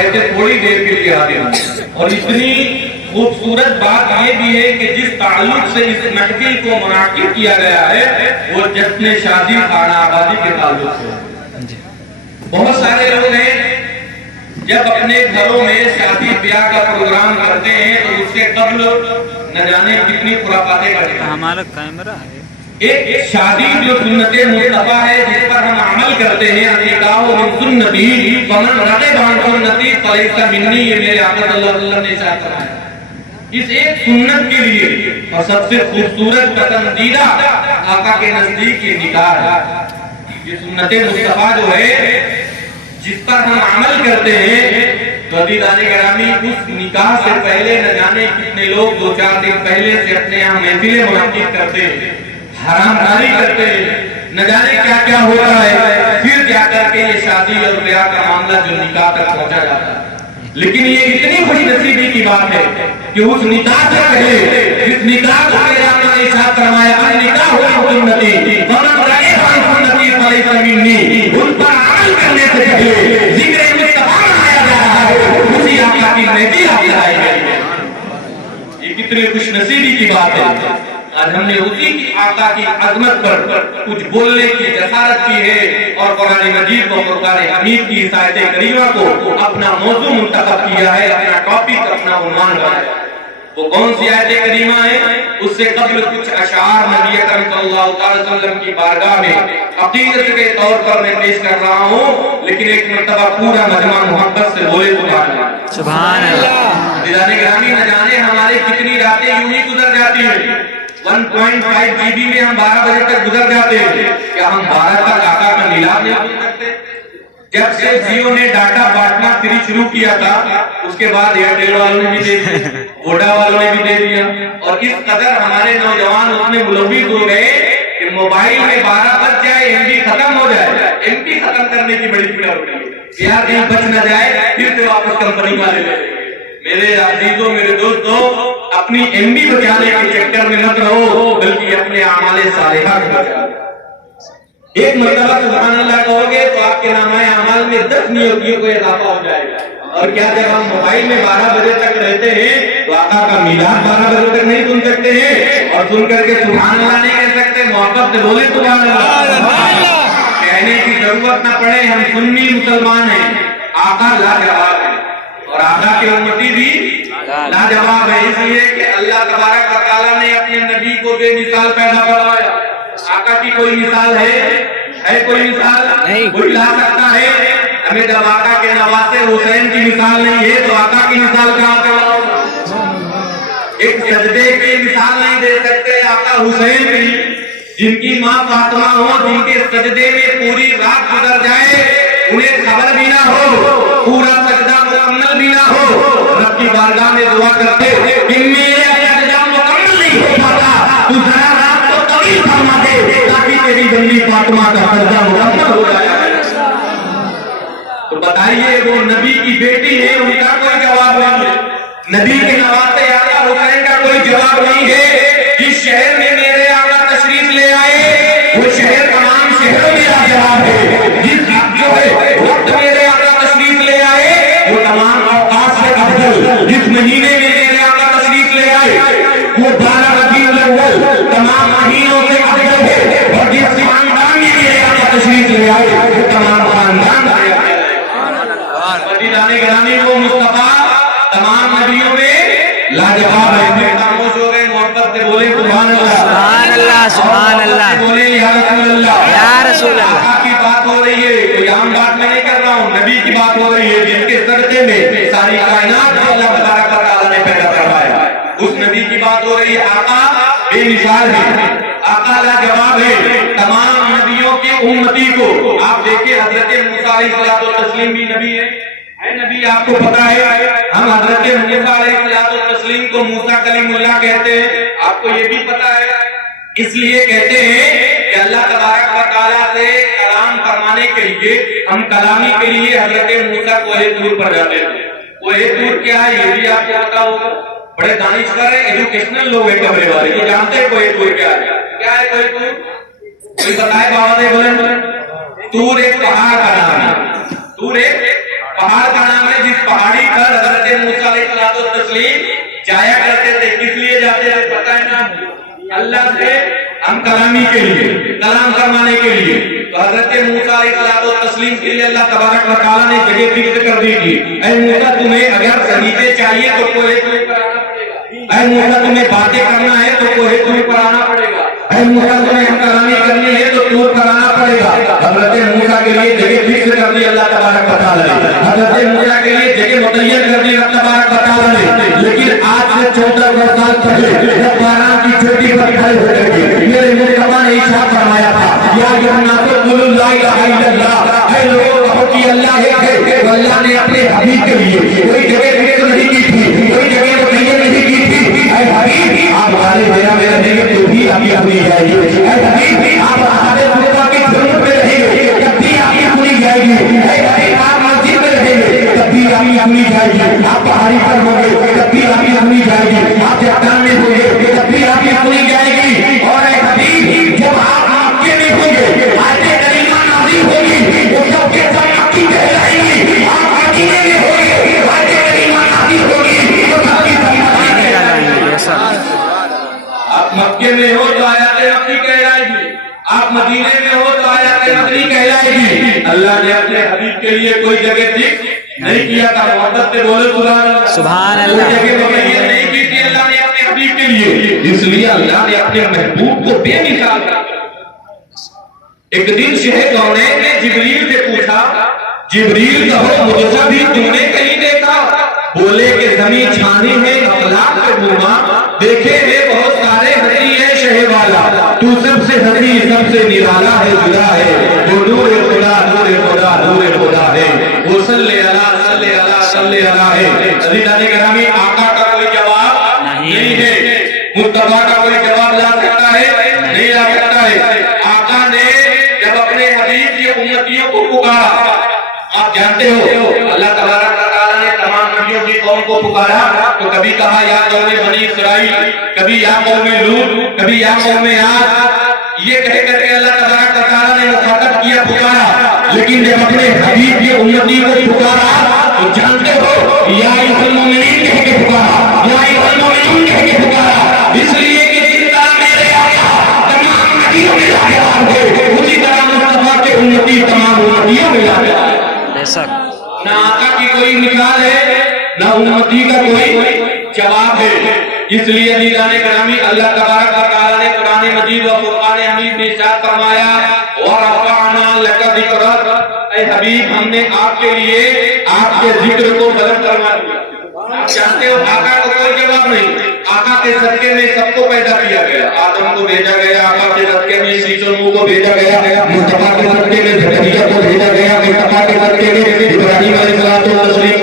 رہے تھے تھوڑی دیر کے لیے آتے ہیں. اور اتنی خوبصورت بات یہ بھی ہے کہ جس تعلق سے اس محفل کو منعقد کیا گیا ہے وہ جشن شادی خانہ آبادی کے تعلق سے. بہت سارے لوگ ہیں جب اپنے گھروں میں شادی بیاہ کا پروگرام کرتے ہیں تو اس سے قبل نہ جانے کتنی خرافاتیں کرتے ہیں. ہمارا کیمرہ ہے. ایک شادی جو سنت مصطفیٰ ہے جس پر ہم عمل کرتے ہیں النکاح من سنتی فمن رغب عن سنتی فلیس منی، یہ میرے آقا صلی اللہ علیہ وسلم نے ارشاد فرمایا. اس ایک سنت کے لیے اور سب سے خوبصورت پسندیدہ آقا کے نزدیک یہ نکاح ہے. یہ سنت مصطفیٰ جو ہے جس پر ہم عمل کرتے ہیں تو عزیزان گرامی اس نکاح سے پہلے نہ جانے کتنے لوگ دو چار دن پہلے سے اپنے یہاں محفلیں منعقد کرتے ہیں، حرام کاری کرتے ہیں، نہ جانے کیا کیا ہوتا ہے، پھر جا کر کے یہ شادی اور بیاہ کا معاملہ جو نکاح تک پہنچا جاتا ہے. لیکن یہ اتنی خوش نصیبی کی بات ہے کہ اس نکاح سے پہلے جس نکاح کو میرے آقا نے ارشاد فرمایا النکاح سنتی فمن رغب عن سنتی فلیس منی، ان پر عمل کرنے سے پہلے ذکر مصطفیٰ آیا جا رہا ہے، اسی آقا کی محفل آپ لگائی گئی ہے. یہ کتنی خوش نصیبی کی بات ہے. آج ہم نے اسی کی آقا کی عظمت پر کچھ بولنے کی جسارت کی ہے اور قرآن مجید کو فرقان حمید کی اس آیت کریمہ کو اپنا موضوع منتخب کیا ہے، اپنا ٹاپک، اپنا عنوان بنایا. وہ کون سی آیت کریمہ ہے؟ اس سے قبل کچھ اشعار نبی اکرم صلی اللہ علیہ وسلم کی بارگاہ میں عقیدت کے طور پر میں پیش کر رہا ہوں، لیکن ایک مرتبہ پورا مجمع محبت سے بولے سبحان اللہ. سبحان اللہ. عزیزان گرامی نہ جانے ہمارے کتنی راتیں یوں ہی گزر جاتی ہیں. 1.5 GB میں ہم 12 بجے تک گزر جاتے ہیں. کیا ہم 12 تک آقا کا میلاد نہیں سن سکتے؟ جب سے جیو نے ڈاٹا بانٹنا فری شروع کیا تھا اس کے بعد ایئرٹیل والوں نے بھی دے دیا، ووڈا والوں نے بھی دے دیا، اور اس قدر ہمارے نوجوان اس میں ملوث ہو گئے کہ موبائل میں 12 بج جائے ایم بی ختم ہو جائے، ایم بی ختم کرنے کی بڑی فکر ہوتی ہے. یار دن بچ نہ جائے پھر سے واپس کمپنی والے لے. میرے عزیزوں، میرے دوستوں، اپنی ایم بی بچانے کے چکر میں مت رہو بلکہ اپنے اعمال صالحہ کو بچاؤ. ایک مرتبہ سبحان اللہ کہو گے تو آپ کے نامہ اعمال میں 10 نیکیوں کو اضافہ ہو جائے گا. اور کیا جب ہم موبائل میں 12 بجے تک رہتے ہیں تو آقا کا میلاد 12 بجے تک نہیں سن سکتے ہیں اور سن کر کے سبحان اللہ نہیں کہہ سکتے؟ محبت سے بولے سبحان اللہ. کہنے کی ضرورت نہ پڑے، ہم سنی مسلمان ہیں. آقا لاجواب ہے اور آقا کے امتی بھی لاجواب ہے، اس لیے کہ اللہ تبارک و تعالیٰ نے اپنے نبی کو بے مثال پیدا فرمایا. آقا کی کوئی مثال ہے کوئی مثال کوئی لا سکتا ہے؟ ہمیں جب آقا کے نواسے حسین کی مثال نہیں ہے تو آقا کی مثال کہاں سے لاؤ؟ ایک سجدے کی مثال نہیں دے سکتے آقا حسین کی، جن کی ماں فاطمہ ہو، جن کے سجدے میں پوری رات گزر جائے، انہیں خبر بھی نہ ہو، پورا سجدہ مکمل بھی نہ ہو، رب کی بارگاہ میں دعا کرتے کہ میرے سجدہ مکمل نہیں ہو پاتا، تو ذرا رات کو طویل فرما دے تاکہ تیری بندی فاطمہ کا سجدہ مکمل ہو جائے. تو بتائیے وہ نبی کی بیٹی ہے، ان کا کوئی جواب نہیں ہے. نبی کے نواسے آقا حسین کا کوئی جواب نہیں ہے. جس شہر میں میرے آقا تشریف لے آئے وہ شہر تمام شہروں میں لاجواب ہے. جس جو ہے وقت میرے آقا تشریف لے آئے وہ تمام اوقات سے افضل. جس مہینے میں میرے آقا تشریف لے آئے وہ 12 ربیع الاول تمام مہینوں سے افضل ہے. اور جس خاندان میں میرے آقا تشریف لے آئے وہ تمام خاندان سے افضل ہے. عزیزان گرامی وہ مصطفیٰ تمام نبیوں میں لاجواب ہے. پھر خاموش ہو گئے، محبت سے بولے سبحان اللہ. سبحان اللہ. سبحان اللہ. بولے یا رسول اللہ. یا رسول اللہ. آقا کی بات ہو رہی ہے، کوئی عام بات میں نہیں کر رہا ہوں، نبی کی بات ہو رہی ہے جن کے صدقے میں ساری کائنات کو اللہ تبارک و تعالیٰ نے پیدا فرمایا. اس نبی کی بات ہو رہی ہے. آقا بے مثال ہے، آقا لاجواب ہے. تمام نبیوں کے امتی کو آپ دیکھیں، حضرت موسیٰ علیہ الصلوۃ والتسلیم بھی نبی ہے نبی. آپ کو پتا ہے ہم حضرت موسیٰ علیہ الصلوۃ والتسلیم کو موسیٰ کلیم اللہ کہتے ہیں. آپ کو یہ بھی پتا ہے، اس لیے کہتے ہیں کہ اللہ تبارک و تعالیٰ سے کلام فرمانے کے لیے ہم کلامی کے لیے حضرت موسیٰ کوہ طور پر جاتے ہیں. کوہ طور کیا ہے یہ بھی آپ کو پتا ہوگا. بڑے دانشور ہیں، ایجوکیشنل لوگ ہیں کمرے والے، یہ جانتے ہیں کوہ طور کیا ہے. کیا ہے کوہ طور؟ کوئی بتائے بابا دے بولے. طور ایک پہاڑ کا نام ہے. طور ایک पहाड़ का नाम है जिस पहाड़ी पर हजरत मूसा अलैहिस्सलाम जाया करते थे। किस लिए जाते थे पता है ना? अल्लाह से हम कलामी के लिए, कलाम फरमाने के लिए। तो हजरत मूसा अलैहिस्सलाम के लिए अल्लाह तबारक व तआला ने जगह फिक्स कर दी थी, ऐ मूसा तुम्हें अगर सलीके चाहिए तो कोहे तुम्हें पर आना पड़ेगा, ऐ मूसा तुम्हें बातें करना है तो कोहे तुम्हें पर आना पड़ेगा, ऐ मूसा तुम्हें कलामी करनी है तो टूर कराना पड़ेगा। हजरत मूसा के लिए जगह फिक्स कर दी अल्लाह तबारक व तआला ने, हजरत मूसा के लिए जगह मुतय्यन कर दी अल्लाह तबारक व तआला ने। लेकिन आज से 14 साल पहले जब बारात की चोटी पर खड़े होकर के मेरे मुस्तफा ने इरशाद फरमाया था, या अय्युहन्नासु कुलू ला इलाहा इल्लल्लाह, ऐ लोगों कहो कि अल्लाह एक है। तो अल्लाह ने अपने हबीब के लिए कोई जगह फिक्स नहीं की थी, कोई जगह मुतय्यन नहीं की थी। ऐ हबीब आप हमारे मेरा मेरा रहेंगे तो भी आपकी सुनी जाएगी, ऐ हबीब आप हमारे खुदा की जरूरत में रहेंगे तब भी आपकी सुनी जाएगी, ऐ हबीब आप मस्जिद में रहेंगे तब भी आपकी सुनी जाएगी, आप पहाड़ी पर होंगे तब भी आपकी सुनी जाएगी, आप चट्टान में होंगे तब भी आपकी सुनी जाएगी। और ऐ हबीब जब आप मक्के में होंगे आयते करीमा नाज़िल होगी वो सब के सब मक्की कहलाएंगी, आप मदीने में होंगे आयते करीमा नाज़िल होगी वो सब की सब मक्की कहलाएंगी। ऐसा आप मक्के में हो तो आयते मक्की कहलाएगी, आप मदीने में हो तो आयते मदनी कहलाएगी। अल्लाह ने अपने हबीब के लिए कोई जगह ठीक नहीं किया था। मोहब्बत से बोले सुभान कोई अल्लाह। जगह मुतय्यन नहीं की थी अल्लाह ने अपने हबीब के लिए, इसलिए अल्लाह ने अपने महबूब को बेमिसाल कर दिया। एक दिन शेख कौनैन ने जिब्रील से पूछा, जिब्रील कहो मुझसे भी तुमने कहीं देखा? बोले कि जमीन छानी है अखलाक के गुमा, देखे हैं बहुत सारे हसी है शहे वाला, तू सबसे हसी सबसे निराला है जुदा है, वो नूर खुदा नूर खुदा नूर खुदा है, वो सल्ले अला सल्ले अला सल्ले अला है। अज़ीज़ान गिरामी आका का कोई जवाब नहीं है, मुस्तफा का कोई जवाब ला सकता है? नहीं ला सकता है। आका ने जब अपने हबीब की उम्मतियों को पुकारा, आप जानते हो अल्लाह तबारक व तआला ने तमाम नबियों की कौम को पुकारा, तो कभी कहा या कौम बनी इस्राइल, कभी या कौम लूत, कभी या कौम आद, ये कह करके अल्लाह तबारक व तआला ने मुखातब किया, पुकारा। लेकिन जब अपने हबीब की उम्मती को पुकारा तो जानते हो या अय्युहल मुमिनीन कह के पुकारा, या अय्युहल मुमिनून कह के पुकारा, इसलिए कि जिस तरह मेरे आका तमाम नबियों में लाजवाब है उसी तरह मुस्तफा के उम्मती तमाम उम्मतियों में लाजवाब है। ऐसा ना आका की कोई मिसाल है ना उम्मती का कोई जवाब है। इसलिए अज़ीज़ान गिरामी अल्लाह तबारक व तआला ने कुरान मजीद व फुरकान हमीद में इरशाद फरमाया, व रफ़अना लका ज़िक्रक, ऐ हबीब हमने आपके लिए आपके जिक्र को बुलंद करवा दिया। आप जानते हो आका को कोई जवाब नहीं, आका के सदके में सबको पैदा किया गया, आदम को भेजा गया, आका के सदके में शीशो नूह को भेजा गया, मुस्तफा के सदके में ज़करिया को भेजा गया, मुस्तफा के सदके में इब्राहीम अलैहिस्सलाम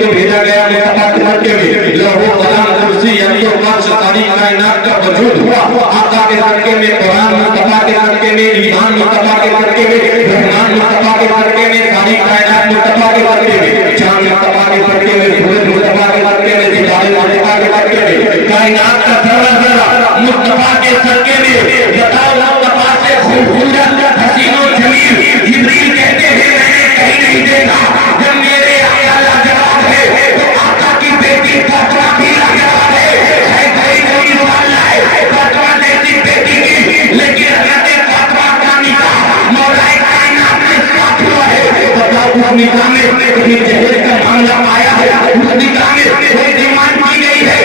को भेजा गया, मुस्तफा के सदके में लौह कलम कुर्सी यंतो फर्श सारी कायनात का वजूद हुआ। आका के सदके में कुरान, मुस्तफा के सदके में ईमान, मुस्तफा के सदके में रहमान, मुस्तफा के सदके में सारी कायनात, मुस्तफा के सदके में चांद, मुस्तफा के सदके में सूरज, मुस्तफा के सदके में सितारे, मुस्तफा के सदके में कायनात का जर्रा जर्रा मुस्तफा के सदके में। बताओ मुस्तफा से खूबसूरत हसीन और जमील जिब्रील कहते हैं मैंने कहीं नहीं देखा। जब मेरे आका लाजवाब है तो आका की बेटी फातिमा भी लाजवाब है कोई सवाल है फातिमा जैसी बेटी की, लेकिन हज़रत फातिमा का निकाह मौलाए कायनात के साथ हुआ है। बताओ उस निकाह में कोई जहेज का मामला आया है? उस निकाह में कोई डिमांड की गई है?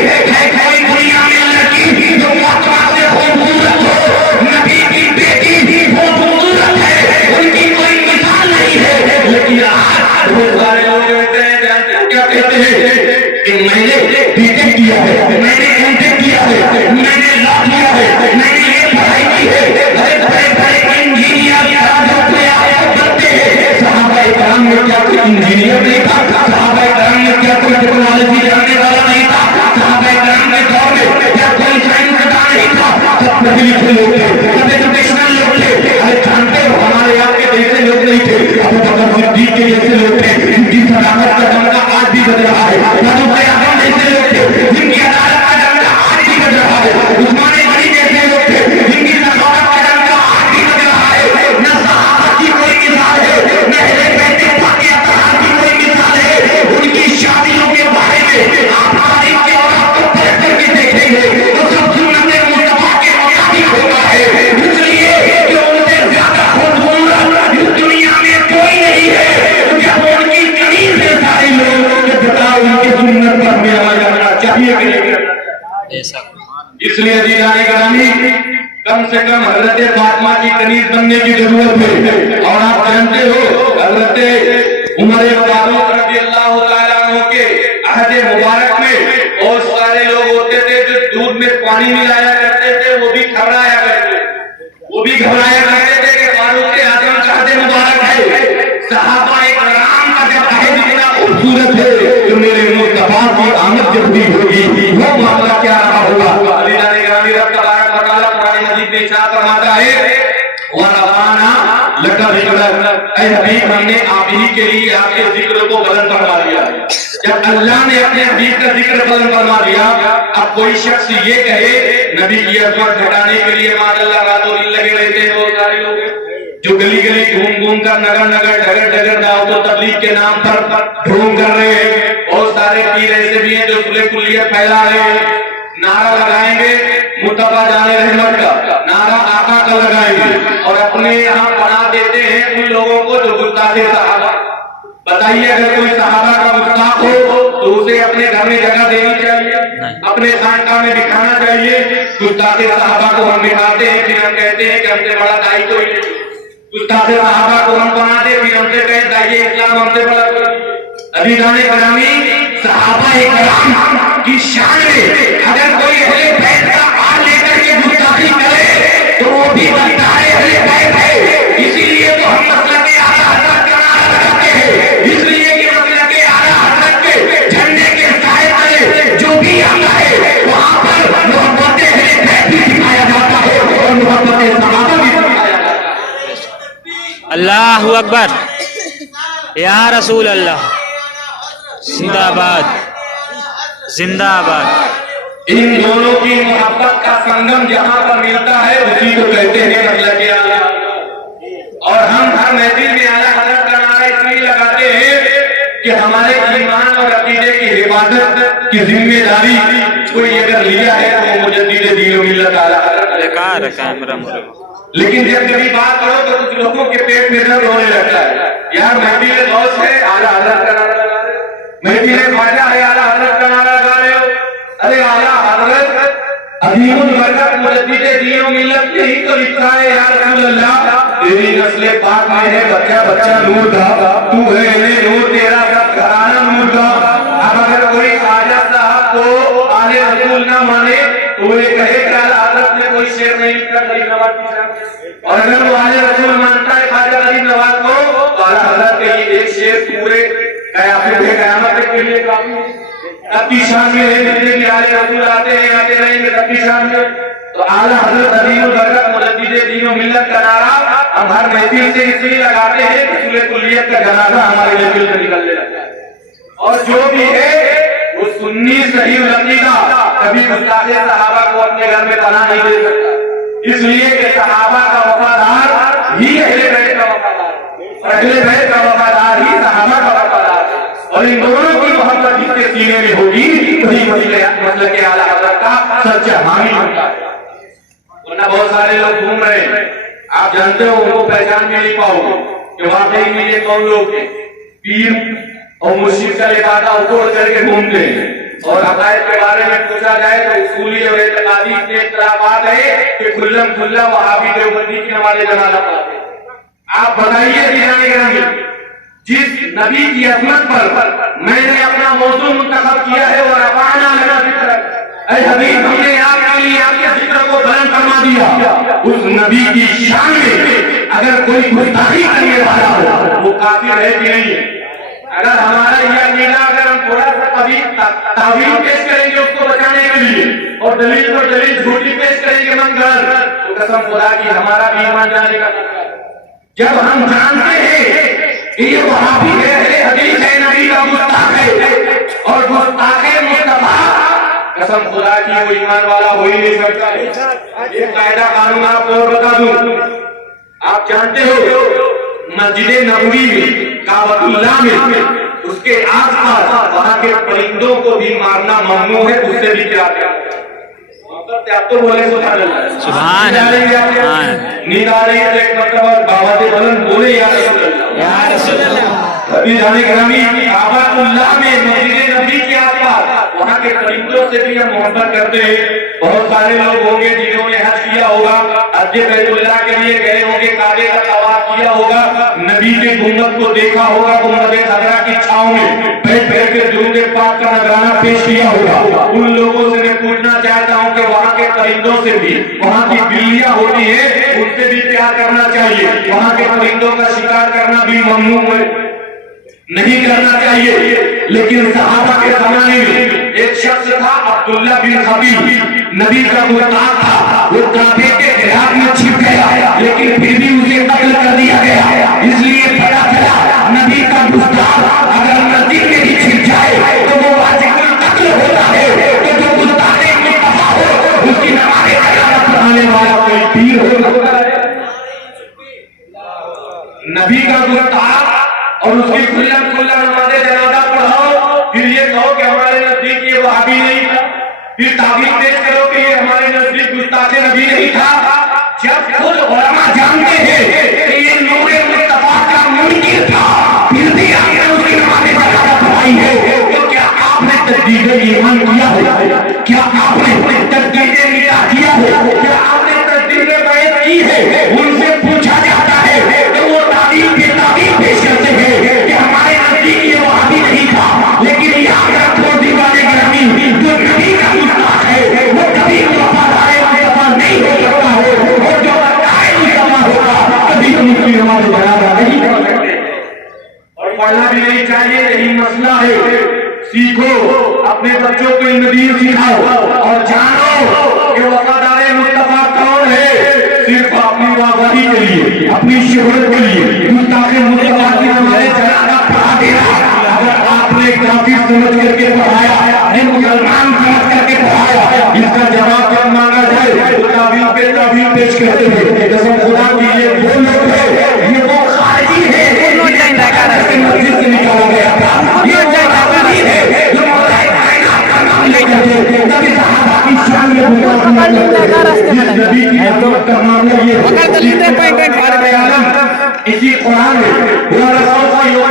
कोई दुनिया में लड़की जो फातिमा से खूबसूरत हो, नबी की बेटी वो खूबसूरत है, उनकी कोई मिसाल नहीं है। लेकिन आज बहुत सारे लोग कहते हैं, जानते हो क्या कहते हैं कि मैंने बीटेक किया है, मैंने एमटेक किया है, मैंने लॉ किया है, मैंने ये पढ़ाई की है, बड़े बड़े इंजीनियर बनते हैं। सहाबा इकराम में क्या कोई इंजीनियर नहीं था? सहाबा इकराम में क्या कोई टेक्नोलॉजी जानने वाला नहीं था? सहाबा इकराम के दौर में क्या कोई साइंसदान नहीं था? सब पढ़े लिखे लोग थे, सब एजुकेशनल लोग थे। अरे जानते हो हमारे यहाँ के जैसे लोग नहीं थे, अबू बकर सिद्दीक के जैसे लोग थे जिनकी सदाकत का डंका आज भी बज रहा है, हज़रत आदम जैसे लोग थे जिनकी अदालत का डंका आज भी बज रहा है, उस्मान गनी जैसे लोग थे जिनकी सदाकत का डंका आज भी बज रहा है। न सहाबा की कोई मिसाल है, न अहले बैत की कोई मिसाल है, اس لیے عزیزان گرامی کم سے کم حضرت فاطمہ کی کنیز بننے کی ضرورت ہے. اور آپ جانتے ہو حضرت عمر فاروق رضی اللہ تعالیٰ عنہ کے عہد مبارک میں بہت سارے لوگ ہوتے تھے جو دودھ میں پانی ملایا کرتے تھے، وہ بھی گھبرایا کرتے تھے کہ فاروق اعظم کا عہد مبارک ہے. صحابہ کرام کا جب عہد اتنا خوبصورت ہے تو میرے مصطفیٰ کی آمد جب بھی ہوگی وہ معاملہ کیا رہا ہوگا. عزیزان گرامی رب تبارک و تعالیٰ قرآن مجید میں ارشاد فرماتا ہے وَرَفَعْنَا لَكَ ذِكْرَكَ، اے حبیب ہم نے آپ ہی کے لیے آپ کے ذکر کو بلند فرما دیا. جب اللہ نے اپنے حبیب کا ذکر بلند فرما دیا، اب کوئی شخص یہ کہے نبی کی عظمت گھٹانے کے لیے ماذ اللہ رات و دن لگے رہتے ہیں بہت سارے لوگ جو گلی گلی گھوم کر نگر نگر ڈگر ڈگر دعوت و تبلیغ کے نام پر ڈھونگ کر رہے ہیں. بہت سارے پیر ایسے بھی ہیں جو صلح کلیت پھیلا رہے ہیں. نعرہ لگائیں گے مصطفیٰ جان رحمت کا، نعرہ آقا کا لگائیں گے اور اپنے یہاں بنا دیتے ہیں ان لوگوں کو جو گستاخ صحابہ. بتائیے اگر کوئی صحابہ کا گستاخ ہو تو اسے اپنے گھر میں جگہ دینی چاہیے، اپنے خانقاہ میں بٹھانا چاہیے. گستاخ صحابہ کو ہم بٹھاتے ہیں پھر ہم کہتے ہیں کہ ہم سے بڑا دائی کوئی نہیں. گستاخ صحابہ کو ہم بناتے پھر ہم سے کہتے ہیں اسلام ہم سے بڑا کوئی. عزیزان گرامی صحابہ کرام کی شان میں اگر کوئی اہل بیت کا آل لے کر کے گستاخی کرے تو وہ بھی بنتا ہے اہل بیت ہے. اسی لیے تو ہم مسلک اعلیٰ حضرت کا نعرہ لگاتے ہیں، اس لیے کہ مسلک اعلیٰ حضرت کے جھنڈے کے سائے تلے جو بھی آتا ہے وہاں پر محبت اہل بیت بھی سکھایا جاتا ہے اور محبت صحابہ بھی سکھایا جاتا ہے. اللہ اکبر یا رسول اللہ. زندہ آباد زندہ آباد. ان دونوں کی محبت کا سنگم جہاں پر ملتا ہے اسی کو کہتے ہیں مسلک اعلیٰ. اور ہم ہر محفل میں اعلیٰ حضرت کا نعرہ اس لیے لگاتے ہیں کہ ہمارے ایمان اور عقیدے کی حفاظت کی ذمہ داری کوئی اگر لیا ہے تو وہ مجدد دین و ملت اعلیٰ حضرت. بیکار ہے کیمرہ مرے. لیکن جب کبھی بات کرو تو کچھ لوگوں کے پیٹ میں درد ہونے لگتا ہے. یار محفل غوث ہے اعلیٰ حضرت کا نعرہ لگا رہے ہو، محفل خواجہ ہے اعلیٰ حضرت کا نعرہ لگا رہے ہو. ارے اعلیٰ حضرت عظیم البرکت مجدد دین و ملت یہی تو لکھا ہے یا رسول اللہ تیری نسل پاک میں ہے بچہ بچہ نور کا، تو ہے نور تیرا سب گھرانہ نور کا. اب اگر کوئی خواجہ صاحب کو آل رسول نہ مانے تو وہ یہ کہے کہ اعلیٰ حضرت نے کوئی شعر نہیں لکھا غریب نواز کی شان. اور اگر وہ آل رسول مانتا ہے خواجہ غریب نواز کو تو اعلیٰ حضرت کے یہ ایک شعر پورے قیامت کے لیے کافی ہے. اپنی شان میں ہے جتنے بھی آل رسول آتے ہیں آتے رہیں گے اپنی شان میں. تو اعلیٰ حضرت عظیم البرکت مجدد دین و ملت کا نعرہ ہم ہر محفل سے اس لیے لگاتے ہیں کہ صلح کلیت کا جنازہ ہمارے محفل سے نکلنے لگتا ہے. اور جو بھی ہے وہ سنی صحیح العقیدہ کبھی گستاخ صحابہ کو اپنے گھر میں پناہ نہیں دے سکتا، اس لیے کہ صحابہ کا وفادار ہی اہل بیت کا وفادار اور اہل بیت کا وفادار ہی صحابہ کا وفادار ہے. اور ان دونوں کی محبت جس کے سینے میں ہوگی وہی مسلک اعلیٰ حضرت کا سچا حامی بنتا ہے. ورنہ بہت سارے لوگ گھوم رہے ہیں، آپ جانتے ہو ان کو پہچان بھی نہیں پاؤ گے کہ واقعی میں یہ کون لوگ ہیں. پیر اور مرشد کا لبادہ اوڑ کر کے گھومتے ہیں اور عقائد کے بارے میں پوچھا جائے تو اصولی اور اعتقادی اتنے اختلافات ہیں کہ کھلم کھلا وہابی دیوبندی کی نماز جنازہ پڑھتے ہیں. آپ بتائیے دیوانی گرامی جس نبی کی عظمت پر میں نے اپنا موضوع منتخب کیا ہے اور رفعنا لک ذکرک، اے حبیب ہم نے آپ کے لیے آپ کے ذکر کو بلند فرما دیا. اس نبی کی شان میں اگر کوئی گستاخی کرنے والا ہو وہ کافر ہے کہ نہیں ہے؟ اگر ہمارا یہ عقیدہ اگر ہم تھوڑا سا تعویل پیش کریں گے اس کو بچانے کے لیے اور دلیل پر دلیل جھوٹی پیش کریں گے من گھر تو قسم خدا کی ہمارا بھی ایمان جانے کا. جب ہم جانتے ہیں کہ یہ وہابی ہے حدیث ہے نبی کا گستاخ ہے اور گستاخ مصطفیٰ قسم خدا کی وہ ایمان والا ہو ہی نہیں سکتا ہے. ایک قاعدہ قانون آپ کو اور بتا دوں، آپ جانتے ہو مسجد نبوی میں کعبۃ اللہ میں اس کے آس پاس وہاں کے پرندوں کو بھی مارنا ممنوع ہے. اس سے بھی کیا آپ تو بولے سبحان اللہ. نیند آ رہی ہے ایک مرتبہ بابا سے بلند بولے یا رسول اللہ. ابھی جانے گرامی کعبۃ اللہ میں مسجد نبی کے آس پاس وہاں के परिंदों से भी हम मोहब्बत करते हैं। बहुत सारे लोग होंगे जिन्होंने हज किया होगा, हज बैतुल्लाह के लिए गए होंगे, काबे का तवाफ किया होगा, नबी के गुंबद को देखा होगा, गुंबद खजरा की छांव में बैठ बैठ के दुरूद पाक का नजराना पेश किया होगा। उन लोगों से मैं पूछना चाहता हूँ कि वहाँ के परिंदों से भी, वहाँ की बिल्लियां होती है, उनसे भी प्यार करना चाहिए। वहाँ के परिंदों का शिकार करना भी ममनू नहीं करना चाहिए। लेकिन सहाबा के जमाने में एक शख्स था अब्दुल्ला बिन खबीब, नबी का गुस्ताख था। वो काबे के घेराव में छिप गया, लेकिन फिर भी उसे कत्ल कर दिया गया। इसलिए पता चला नबी का गुस्ताख अगर मस्जिद में ही छिप जाए तो वो वाजिबुल कत्ल होता है। तो जो गुस्ताख मुस्तफा हो उसकी नमाज़े क़यामत पढ़ाने वाला कोई पीर होता है। नबी का गुस्ताख और उसकी खुल्ला नमाज़े जनाजा पढ़ाओ, फिर ये कहो कि हमारे नजदीक ये वहाबी नहीं था, फिर ताबीर पेश करो कि ये हमारे नजदीक गुस्ताखे नबी नहीं था। जब खुद उलमा जानते हैं कि ये नूरे मुस्तफा का मुनकिर था, फिर भी आपने उसकी नमाज़े जनाजा पढ़ाई है, तो क्या आपने तजदीद ईमान किया है? क्या आपने तजदीद निकाह किया है? क्या आपने तजदीद बैत की है? उनसे पूछा जाता है कि वो ताबीर पेश करते हैं कि हमारे नजदीक ये वहाबी नहीं था, लेकिन याद रखो दीवाने गिरामी, जो नबी का गुस्ताख है वो कभी वफादार मुस्तफा नहीं हो सकता है, और जो वफादार मुस्तफा होगा कभी हम उसकी नमाज़ जनाजा नहीं पढ़ सकते और पढ़ना भी नहीं चाहिए। यही मसला है। सीखो, अपने बच्चों को इल्म दीन सिखाओ और जानो कि वफादार मुस्तफा कौन है। सिर्फ अपनी वाहवाही के लिए, अपनी शोहरत के लिए गुस्ताखे मुस्तफा की नमाज़े जनाजा पढ़ा देना, अगर आपने काफिर समझ करके पढ़ाया, मुसलमान समझ करके पढ़ाया, इसका जवाब जब मांगा जाए तो ताबीर पेश करते हैं। कसम खुदा की ये वो लोग है, ये वो खारिजी है, मस्जिद से निकाला गया था, ये वो खारिजी है जो मौलाए कायनात का नाम लेकर के नबी सहाबा की शान में नबी की अज़मत का मामला ये है। इसी कुरान में इसी कुरान में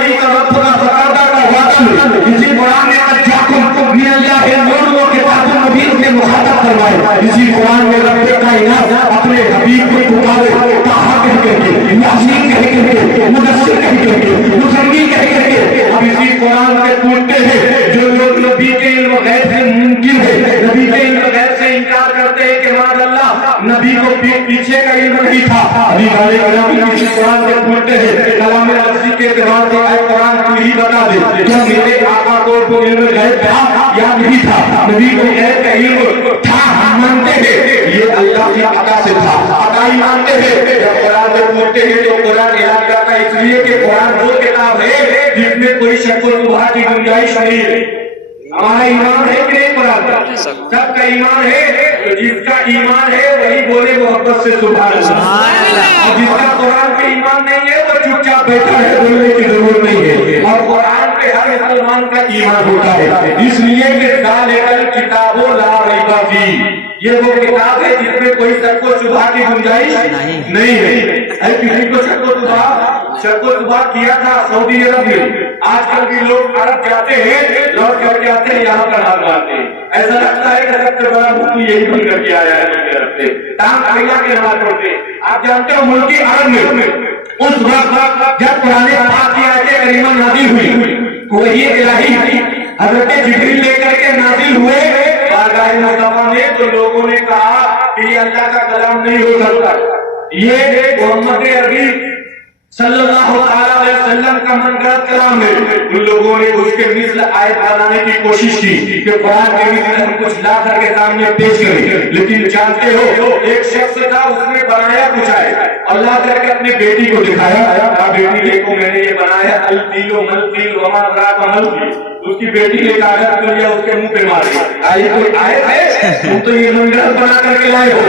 इसी कुरान में रब कायनात अपने हबीब को पुकारे, ताहा कह करके, यासीन कह करके, मुदस्सिर कह करके, मुज़म्मिल कह करके। अब इसी कुरान से पूछते हैं जो लोग नबी के इल्म गैब से मुनकिर है, नबी के इल्म गैब से इनकार करते हैं कि माज़अल्लाह नबी को पीछे का इल्म नहीं था। अभी गाले इसी कुरान से पूछते हैं कलाम लफ्ज़ी के एतबार से आए कुरान तू ही बता दे, क्या मेरे आका को इल्म गैब था या नहीं था? नबी को गैब का इल्म था, हम मानते हैं ये अल्लाह की अता से था, अता ही मानते हैं। जब कुरान से पूछते हैं तो कुरान इलाज करता है, इसलिए कि कुरान वो किताब है जिसमें कोई शक और शुबहा की गुंजाइश नहीं है। हमारा ईमान है कि नहीं? कुरान सबका ईमान है, तो जिसका ईमान है वही बोले मोहब्बत से सुभान अल्लाह, और जिसका कुरान पे ईमान नहीं है वो चुपचाप बैठा है, बोलने की जरूरत नहीं है। और कुरान पे हर मुसलमान का ईमान होता है, इसलिए कि ज़ालिकल किताबु ला रैब फीह, ये वो किताब है जिसमें कोई शक व शुबहा की गुंजाइश नहीं है। किसी को शक व शुबहा किया था सऊदी अरब में, आजकल भी लोग अरब जाते हैं, लौट करके आते हैं, यहाँ पर हाथ मारते हैं, ऐसा लगता है कि सबसे बड़ा मुफ्ती यही बन करके आया है सऊदी अरब से, टांग अल्लाह के नमाज पढ़ते हैं। आप जानते हो मुल्की अरब में उस वक्त जब कुरान पाक की आयतें करीमा नाज़िल हुई, वही इलाही हज़रत जिब्रील लेकर के नाज़िल हुए बारगाह मुस्तफा में, तो लोगों ने कहा कि ये अल्लाह का कलाम नहीं हो सकता, ये मोहम्मद अरबी सल्लल्लाहु अलैहि वसल्लम का मनगढ़ंत कलाम है। उन लोगों ने उसके मिस्ल आयत बनाने की कोशिश की कि कुरान के मिस्ल हम कुछ ला करके सामने पेश करें, लेकिन जानते हो एक शख्स था, उसने बनाया कुछ है, अल्लाह करके अपने बेटी को दिखाया, बेटी देखो मैंने ये बनाया, अल तीलो मल तील वमा अदराक मल तील। उसकी बेटी ने कागज कर लिया, उसके मुंह पे मार दिया, ये कोई आयत है? तुम तो ये मनगढ़ंत बना करके लाए हो।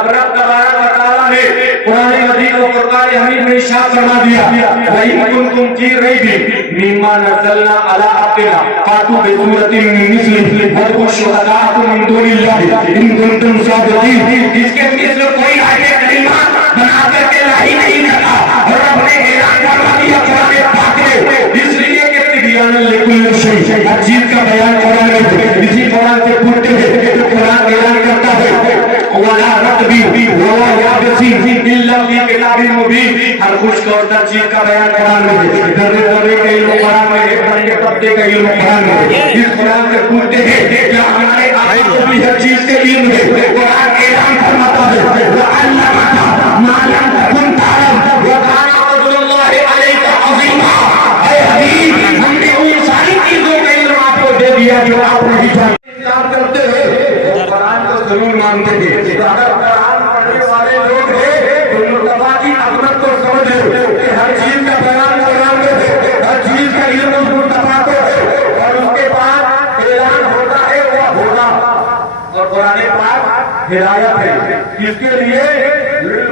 अब रब तबारक व तआला ने कुरान मजीद को फुरकान हमीद में इरशाद फरमा दिया, वही कुंतुम फी रैबिन मिम्मा नज़्ज़लना अला अब्दिना फातू बिसूरतिन मिन मिस्लिही वदउ शुहदाअकुम मिन दूनिल्लाहि इन कुंतुम सादिकीन। इसके मिस्ल कोई आयत करीमा बना करके लाई नहीं था, और रब ने ऐलान करवा दिया कुरान पाक में, इसलिए कि तिबयान लिकुल्लि शै, हर चीज का बयान कुरान में। इसी कुरान نكذب ولا يبتغي إلا في كتاب مبين. ہر خوش اور در چیز کا بیان قرآن میں ہے, ذرے ذرے کا علم قرآن میں ہے, پتے پتے کا علم قرآن میں ہے. اس قرآن سے پوچھتے ہیں کیا ہمارے آقا کو بھی ہر چیز کے علم ہے؟ قرآن اعلان فرماتا ہے وَعَلَّمَكَ مَا لَمْ تَكُنْ تَعْلَمْ وَكَانَ فَضْلُ اللَّهِ عَلَيْكَ عَظِيمًا. اے حبیب ہم نے ان ساری چیزوں کا علم آپ کو دے دیا جو آپ نہیں جانتے. انکار کرتے ہیں وہ قرآن کو ضرور مانتے ہیں. اگر قرآن پڑھنے والے لوگ ہیں تو مصطفیٰ کی عظمت کو سمجھے کہ ہر چیز کا بیان قرآن میں ہے, ہر چیز کا علم اس مصطفیٰ کو ہے, اور اس کے بعد اعلان ہوتا ہے وہ ہوگا. اور قرآن پاک ہدایت ہے اس کے لیے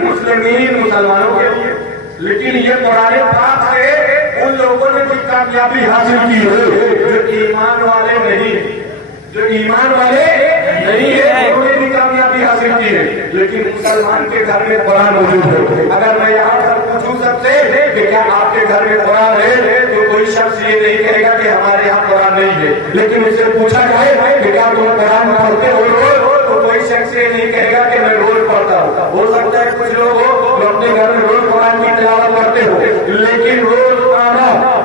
مسلمین مسلمانوں کے لیے, لیکن یہ قرآن پاک سے ان لوگوں نے بھی کامیابی حاصل کی ہے جو ایمان والے نہیں, جو ایمان والے نہیں ہے انہوں نے بھی کامیابی حاصل کی ہے. لیکن مسلمان کے گھر میں قرآن موجود ہے. اگر میں یہاں پر پوچھوں سب سے کہ کیا آپ کے گھر میں قرآن ہے تو کوئی شخص یہ نہیں کہے گا کہ ہمارے یہاں قرآن نہیں ہے. لیکن اس سے پوچھا جائے کہ کیا تم قرآن پڑھتے ہو روز, تو کوئی شخص یہ نہیں کہے گا کہ میں روز پڑھتا ہوں. ہو سکتا ہے کچھ لوگ ہو جو اپنے گھر میں روز قرآن کی تلاوت کرتے ہو, لیکن روز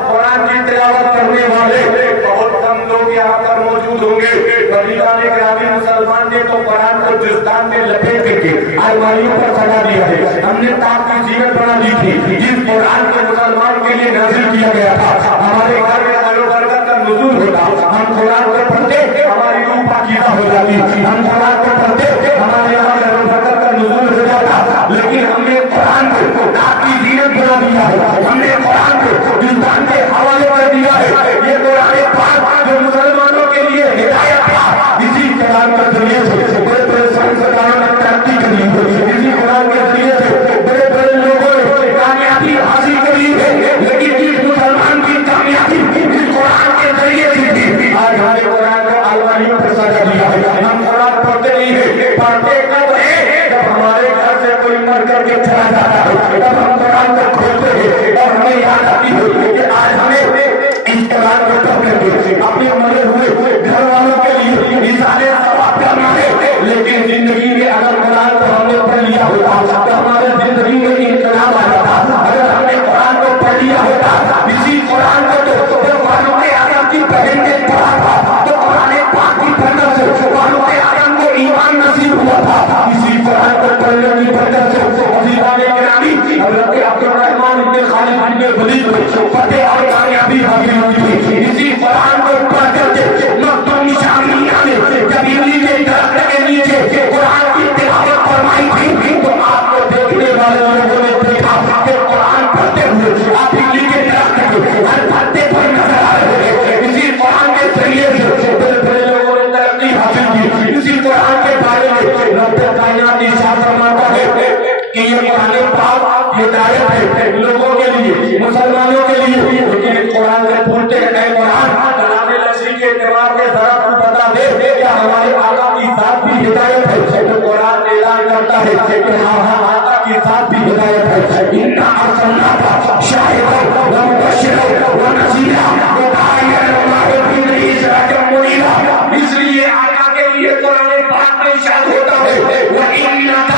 قرآن کی تلاوت کرنے والے بہت کم لوگ یہاں پر موجود ہوں گے. وزیران گرامی مسلمان نے تو قرآن کو جزدان میں لپیٹ کے الماریوں پر سجا دیا ہے. ہم نے تاپ کی زینت بنا دی تھی جس قرآن کو مسلمان کے لیے نازل کیا گیا تھا. ہمارے گھر میں خیر و برکت کا نزول ہوتا, ہم قرآن کو پڑھتے ہماری روح پاکیزہ ہو جاتی, ہم قرآن کو پڑھتے ہمارے یہاں خیر و برکت کا نزول ہو جاتا. لیکن ہم نے قرآن کو تاپ کی زینت بنا دیا ہے, ہم نے قرآن کو جزدان کے حوالے کر دیا ہے. یہ قرآن پاک جو مسلمانوں کے لیے ہدایت تھا, اسی قرآن کے ذریعے سے بڑے بڑے سائنسدانوں نے ترقی کری ہے, اسی قرآن کے ذریعے سے بڑے بڑے لوگوں نے کامیابی حاصل کری ہے. لیکن جس مسلمان کی کامیابی اس قرآن کے ذریعے سے تھی, آج ہمارے قرآن کو الماریوں پر سجا دیا ہے. ہم قرآن پڑھتے نہیں ہیں, پڑھتے کب ہے جب ہمارے گھر سے کوئی مر کر کے چلا جاتا ہے, تب ہم قرآن کو کھولتے ہیں اور ہمیں یاد آتی ہے کہ آج ہمیں اس قرآن کو پڑھنے کے اپنے مرے ہوئے گھر والوں کے لیے اشارے ثواب کرنا ہے. لیکن زندگی میں اگر قرآن کو ہم نے پڑھ لیا ہوتا تو ہمارے زندگی میں انقلاب آ جاتا. اگر ہم نے قرآن کو پڑھ لیا ہوتا, اسی قرآن کو تو فاروق اعظم کی بہن نے پڑھا تھا, تو قرآن پاک کی برکت سے فاروق اعظم کو ایمان نصیب ہوا تھا. اسی قرآن کو پڑھنے کی برکت سے وزیران گرامی حضرت عبد الرحمن ابن خالد ابن ولید کو فتح اور کامیابی حاصل ہوئی تھی. اسی قرآن کو پڑھ کر کے مکتوم نشانیاں نے جب املی کے درخت کے نیچے قرآن کی تلاوت فرمائی تھی تو آپ کو دیکھنے والے لوگوں نے دیکھا کہ قرآن پڑھتے ہوئے آپ املی کے درخت کے ہر پتے پر نظر آ رہے ہیں. اسی قرآن کے ذریعے سے بڑے بڑے لوگوں نے ترقی حاصل کی. اسی قرآن کے بارے میں رب کائنات ارشاد فرماتا ہے کہ یہ قرآن پاک ہدایت ہے لوگوں کے لیے, مسلمانوں کے لیے. لیکن اس قرآن سے پوچھتے ہیں اے قرآن کلام لفظی کے اعتبار سے ذرا تو بتا دے کیا ہمارے آقا کی ذات بھی ہدایت ہے؟ تو قرآن اعلان کرتا ہے کہ ہاں آقا کی ذات بھی ہدایت ہے. اِنَّا أَرْسَلْنَاكَ شَاهِدًا وَمُبَشِّرًا وَنَذِيرًا وَدَاعِيًا إِلَى اللَّهِ بِإِذْنِهِ سِرَاجًا مُنِيرًا. اس لیے آقا کے لیے قرآن پاک میں ارشاد ہوتا ہے وَإِنَّكَ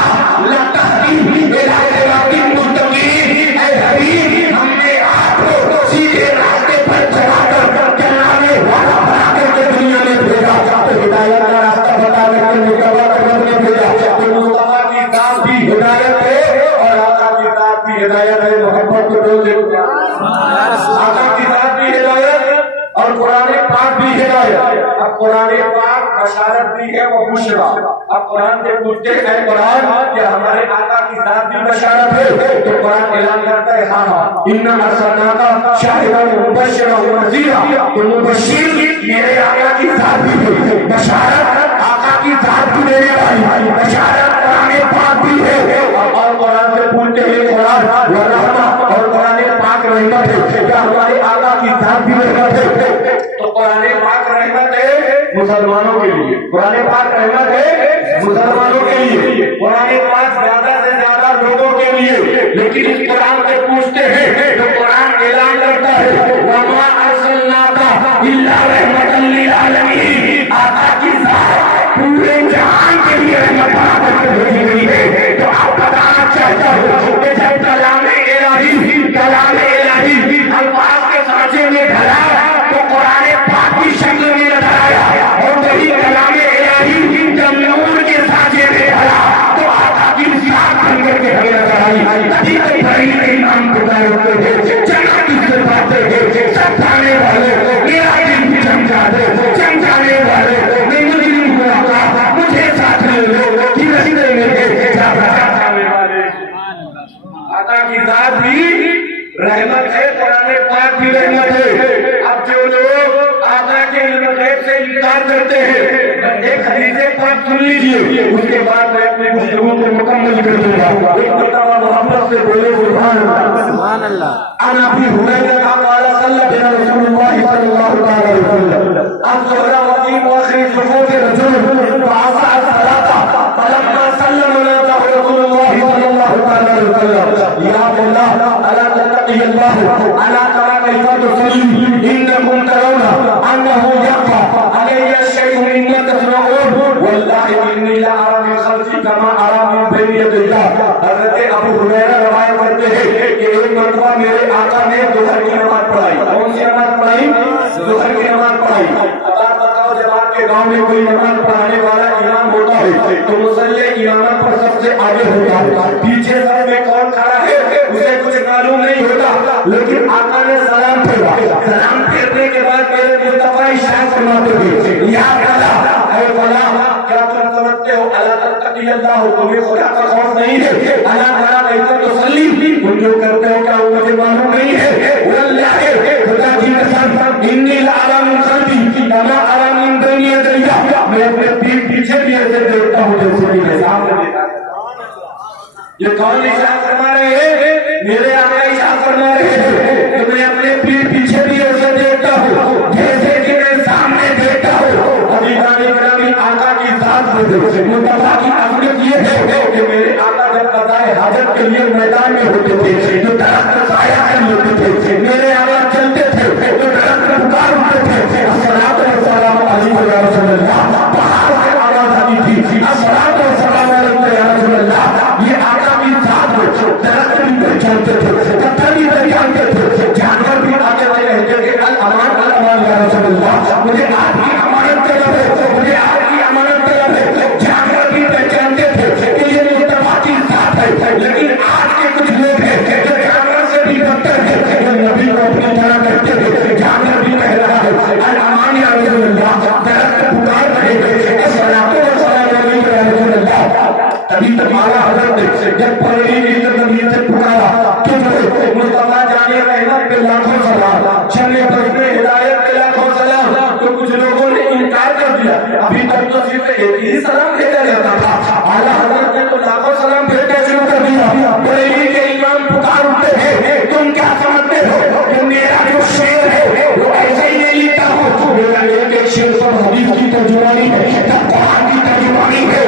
لَتَهْدِي إِلَىٰ صِرَاطٍ مُسْتَقِيمٍ. اے حبیب ہم نے آپ کو سیدھے راستے پر چلا کر چلانے والا بنا کر کے دنیا میں بھیجا, ہدایت کا راستہ بتا کر کے مصطفیٰ نے بھیجا. تو مصطفیٰ کی ذات بھی ہدایت ہے اور آقا کی ذات بھی ہدایت ہے. محبت کو بول دے آقا کی ذات بھی ہدایت اور قرآن پاک بھی ہدایت. اب قرآن پاک بشارت بھی ہے وہ بشرا. اب قرآن سے پوچھتے ہیں قرآن کہ ہمارے آقا کی ذات بھی بشارت ہے, تو قرآن اعلان کرتا ہے ہاں اِنَّا أَرْسَلْنَاكَ شَاهِدًا وَمُبَشِّرًا وَنَذِيرًا. تو مبشر میرے آقا کی ذات بھی ہے, بشارت آقا کی ذات بھی دینے والی, بشارت قرآن پاک بھی ہے. اور قرآن سے پوچھتے ہیں قرآن ورحمت اور قرآن پاک رحمت ہے, کیا ہمارے آقا کی ذات بھی رحمت ہے؟ تو قرآن پاک رحمت ہے مسلمانوں کے لیے, قرآن پاک رحمت ہے مسلمانوں کے لیے, قرآن پاک زیادہ سے زیادہ لوگوں کے لیے. لیکن اس قرآن سے پوچھتے ہیں تو قرآن اعلان کرتا ہے وَمَا أَرْسَلْنَاكَ إِلَّا رَحْمَةً لِلْعَالَمِينَ. آقا کی ذات पूरे जहान के लिए रहमत बना कर भेजी गई है। तो आप बताना चाहता हूँ कि जब कलाम-ए इलाही अल्फाज के सांचे में ढला तो कुरान पाक की शक्ल में ढलाया, और वही कलाम-ए इलाही जब नूर के सांचे में ढला तो आका की साथ बन करके हमें नजर आई। तभी तो बड़ी इमाम पुकार होते थे, जन्नत से बातें थे, सब खाने वाले मेरा दिल भी चमकाने वाले मैं मुजरिम हुआ था, मुझे साथ ले लो कि रस्ते में खाने वाले। आका की जात भी रहमत है, कुरान पाक भी रहमत है। अब जो लोग आका के इल्म गैब से इनकार करते हैं, एक हदीस पाक सुन लीजिए, उसके बाद मैं अपने गुफ्तगू को मुकम्मल कर दूंगा। एक मरतबा मोहम्मद से बोले सुभान अल्लाह। अन अबी हुरैरा क़ाल सल्लल्लाहु अलैहि वसल्लम अब ज़ोहरा वक़ीम आखिरी सुफूफ रजूल फ़असा सलाता फलम्मा सल्लम अला रसूलुल्लाह सल्लल्लाहु अलैहि वसल्लम या मौला अला तत्क़ी अल्लाह अला तरा कैफ़ा तुसल्ली इन्नकुम तरौना अन्नहु यक़फ़ा अलैया शै'उन मिम्मा तस्मऊन वल्लाहि इन्नी ला अरा मिन खल्फ़ी कमा अरा मिन बैनि यदैया। हज़रत अबू हुरैरा रवायत करते हैं कि एक मरतबा मेरे आका ने ज़ोहर की नमाज पढ़ाई। कौन सी नमाज पढ़ाई? ज़ोहर की नमाज पढ़ाई। अब आप बताओ, जब आपके गांव में कोई नमाज पढ़ाने वाला इमाम होता है तो मुसल्ले इमामत पर सबसे आगे होता है, पीछे सर में कौन खड़ा है उसे कुछ मालूम नहीं होता, लेकिन आका ने सलाम फेरा। सलाम फेरने के बाद मेरे मुस्तफा इशारा फरमाते थे, या फला ऐ फला, क्या तुम समझते हो अला तत्क़ी अल्लाह, तुम्हें खुदा का खौफ नहीं है? अला तरा कैफ़ा तुसल्ली, तुम जो करते हो क्या वो मुझे मालूम नहीं है? वल्लाहि खुदा की कसम इन्नी ला अरा मिन खल्फ़ी कमा अरा मिन बैनि यदैया, मैं अपने पीठ पीछे भी ऐसे देखता हूँ जैसे कि मैं सामने देखता हूँ। ये कौन इशारा फरमा रहे हैं? मेरे आका इशारा फरमा रहे हैं कि मैं अपने पीठ पीछे भी ऐसे देखता हूँ जैसे कि मैं सामने देखता हूँ। अभी गाने ग्रामी आका की जात मुस्तफा की अजमत ये है कि मेरे आका जब क़ज़ाए हाजत के लिए मैदान में होते थे तो दरख्त साया कर लेते थे, मेरे आका चलते थे तो दरख्त पुकार उठते थे, अस्सलातु वस्सलामु अलैका या रसूलल्लाह, पहाड़ से आवाज आती थी, अस्सलातु वस्सलामु अलैका या रसूलल्लाह। ये आका की जात दरख्त भी पहचानते थे, पत्थर भी पहचानते थे, जानवर भी आगे रहते थे, अल अमान या रसूलल्लाह, मुझे आपकी अमानत तलब है, मुझे आपकी अमानत तलब है। जानवर भी पहचानते थे कि ये मुस्तफा की जात है, लेकिन आज के कुछ लोग हैं जो जानवर से भी बदतर है, जो नबी को अपनी तरह करते थे, जानवर भी कह रहा है अल अमान या रसूलल्लाह, दरख्त पुकार रहे थे, अस्सलातु वस्सलामु अलैका या रसूलल्लाह। तभी तुम्हारा हजरत जब परेरी की तकबीर से पुकारा कि मुस्तफा जाने रहमत पे लाखों सलाम, चलने बजने हिदायत पे लाखों सलाम, तो कुछ लोगों ने इनकार कर दिया। अभी तक तो सिर्फ एक ही सलाम भेजा जाता था, आला हजरत ने तो लाखों सलाम भेजना शुरू कर दिया। परेरी के इमाम पुकार उठते हैं, तुम क्या समझते हो कि मेरा जो शेर है वो ऐसे ही नहीं लिखता हूँ, मेरा एक शेर पर हदीस की तर्जुमानी है, कुरान की तर्जुमानी है।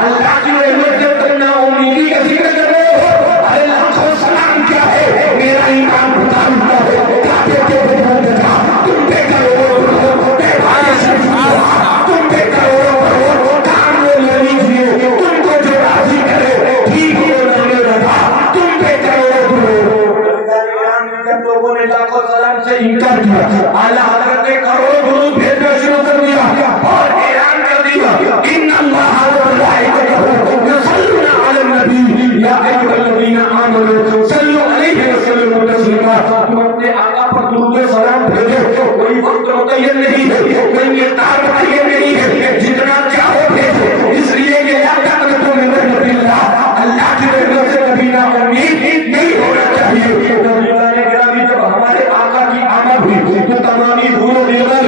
अल्लाह की रहमत से करना उम्मीदी का जिक्र कर रहे हो, अरे लाखों सलाम क्या है, मेरा ईमान पुकार उठता है, काफे के भूत था, तुम पे करोड़ों तुम पे करोड़ों काम वो ले लीजिए, तुमको जो राजी करे ठीक हो रहने लगा, तुम पे करोड़ों। जब लोगों ने लाखों सलाम से इनकार किया, आला हज़रत ने करोड़ों गुरु भेजना शुरू कर दिया और ऐलान कर दिया, इन्ना अल्लाह व मलाइकतहु युसल्लूना अलन नबी या अय्युहल्लज़ीना आमनू सल्लू अलैहि व सल्लिमू तस्लीमा। तुम अपने आका पर दुरूद सलाम भेजो, कोई वक्त मुतय्यन नहीं है, कोई मिक़दार मुतय्यन नहीं है, जितना चाहो भेजो, इसलिए ये आका को मिन रहमतिल्लाह, अल्लाह की रहमत से कभी ना उम्मीद नहीं होना चाहिए। जब हमारे आका की आमद हुई तो तमामी भूल निर्मल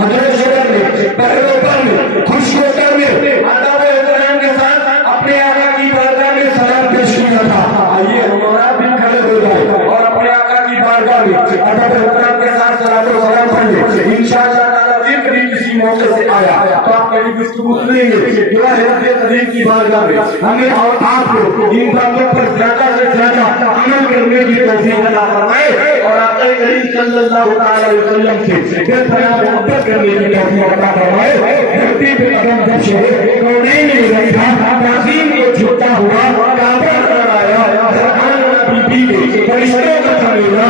हजरत शेर ने पहलोपन में खुश होकर में अदब एहतराम के साथ अपने आका की बारगाह में सलाम पेश किया था। आइए हमारा भी खड़े हो जाए और अपने आका की बारगाह में अदब एहतराम के साथ सलाम पढ़ ले। इंशाअल्लाह ताला फिर कभी किसी आया तो आप कहीं गुफ्तगू सुनेंगे जो है रब्बे करीम की बारगाह में हमें और आपको इन बातों पर ज्यादा से ज्यादा अमल करने की तौफीक अता फरमाए और आका करीम सल्लल्लाहु अलैहि वसल्लम से बेपनाह मोहब्बत करने की तौफीक अता फरमाए। धरती पे कदम दश है कौनैन में रखा ताज़ीम को झुकता हुआ काबा पर आया बीबी के फरिश्तों का समीरा